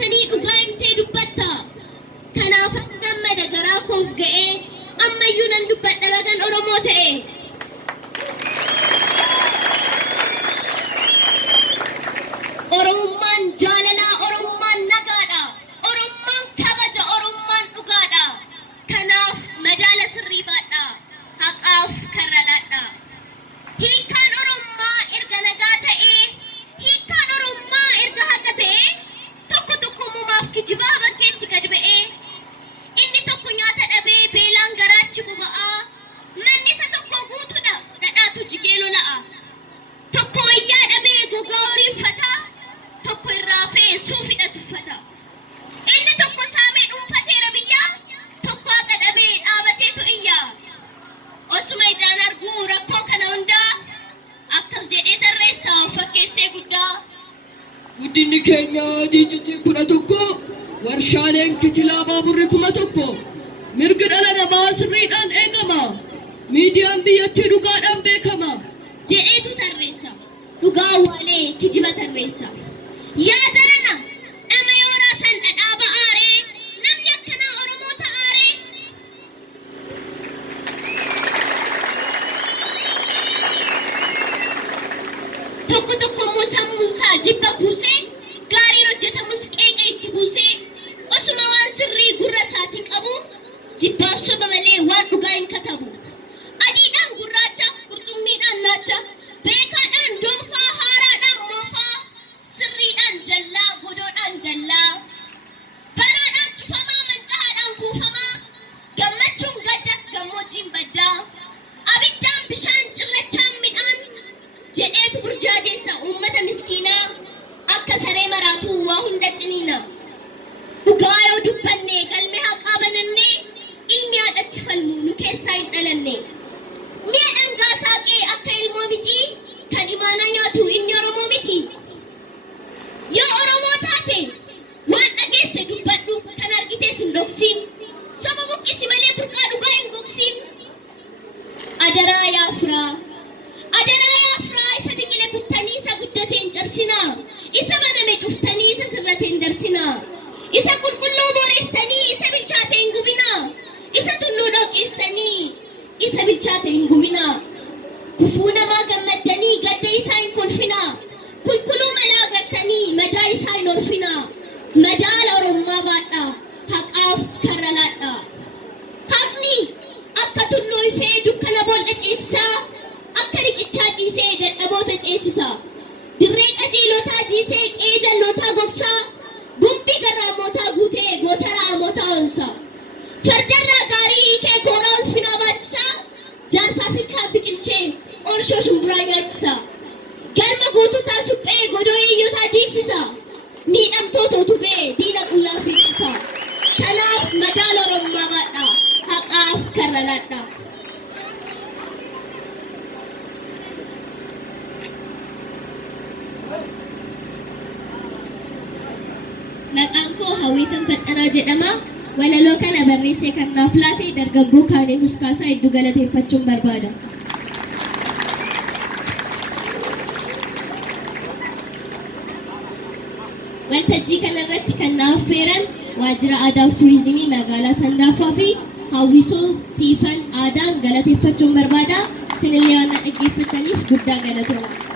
dhageessanii dhugaa himtee dubbatta. Kanaaf gammada garaa koof ga'ee ammayyuu nan dubbadha bagan Oromoo ta'e. Oromummaan jaalalaa, Oromummaan nagaadha. Oromummaan kabaja, Oromummaan dhugaadha. Kanaaf madaala sirrii baadha. Haqaaf karra laadha. Hiikaan Oromummaa erga nagaa ta'ee, hiikaan Oromummaa erga haqa ta'ee, tokko tokkummaaf kijibaa bakkeetti gad ba'ee, inni tokko nyaata dhabee beelaan garaachi boba'aa, manni isa tokko guutuudha dhadhaatu jigee lola'a. Tokko wayyaa dhabee gogaa horii uffataa, tokko irraa fe'ee suufidha tuffata. Inni tokko saamee dhuunfateera biyyaa, tokko haqa dhabee dhaabateetu iyyaa. Osuma ijaan arguu rakkoo kana hundaa akkas jedhee tarreessaa fakkeessee guddaa. Guddinni keenya diijitii 11, warshaaleen kitilaa baaburri 1000, mirgi dhala namaa sirriidhaan eegama, miidiyaan biyyattii dhugaadhaan beekama jedheetu tarreessa. Dhugaa awwaalee kijiba tarreessa. Yaa jarana nama yoo raasan dhadhaa ba'aaree namni akkanaa Oromoo ta'aaree. Tokko tokko immoo sammuusaa jibba kuusee gaariin hojjetamus qeeqa itti buusee osuma waan sirrii gurra isaatii qabu jibbaan soba malee waan dhugaa hin katabu. Adiidhaan gurraacha, qurxummiidhaan naacha, beekaadhaan doofaa, haaraadhaan moofaa, sirriidhaan jallaa, godoodhaan dallaa, baraadhaan cufamaa, mancaadhaan kuufamaa, gammachuun gadda, gammoojjiin baddaa, abiddaan bishaan, cirrachaan midhaan jedheetu burjaajeessa uummata miskiinaa akka saree maraatuu waa hunda ciniina. Dhugaa yoo dubbanne galmee haqaa banannee ilmi haadhatti falmu nu keessaa hin dhalanne. Mi'a dhangaa saaqee akka ilmoo miti kan imaana nyaatu inni Oromoo miti. Yoo Oromoo taate waan dhageesse dubbadhu, kan argitees hin dhoksin. Soba buqqisi malee burqaa dhugaa hin gogsin. Adaraa yaa firaa, adaraa yaa firaa, isa biqile kuttanii isa guddate hin cabsinaa. Isa baname cuftanii isa sirrate hin dabsinaa. Isa qulqulluu boreessanii isa bilchaate hin gubinaa. Isa tulluu dhoqqeessanii isa bilchaate hin gubinaa. Kufuu namaa gammaddanii gadda isaa hin kolfinaa. Kulkuluu malaa agartanii madaa isaa hin orfinaa. Madaala Oromummaa baadhaa, haqaaf karra laadhaa. Haqni akka tulluu ifee dukkana boolla ceesisaa, akka riqichaa ciisee dadhaboota ceesisaa. Dirree qajeelotaa jiisee qe'ee jallootaa gogsaa, gumbii garraamootaa guutee gootara amootaa onsaa. Fardarraa gaarii hiikee kooraa ulfinaa baachisaa, jaarsa Afrikaa biqilchee qorshoo shumburaa nyaachisaa. Galma guutuutaa suphee godoo eeyyotaa diigsisaa, miidhamtoota utubee diina qullaa fiigsisaa. Kanaaf madaala Oromummaa baadhaa, haqaaf karra laadhaa. Maqaan koo Hawwetaan Baqaalaa jedhama. Walaloo kana barreessee kan naaf laate dargaggoo Kaanee Muskaasaa hedduu galateeffachuun barbaada. Waltajjii kanarratti kan naaf affeeran waajjira aadaa fi turizimii magaalaa Sandaafaa fi hawwisoo siifan aadaan galateeffachuun barbaada. Isinillee waan dhaggeeffataniif guddaa galatooma.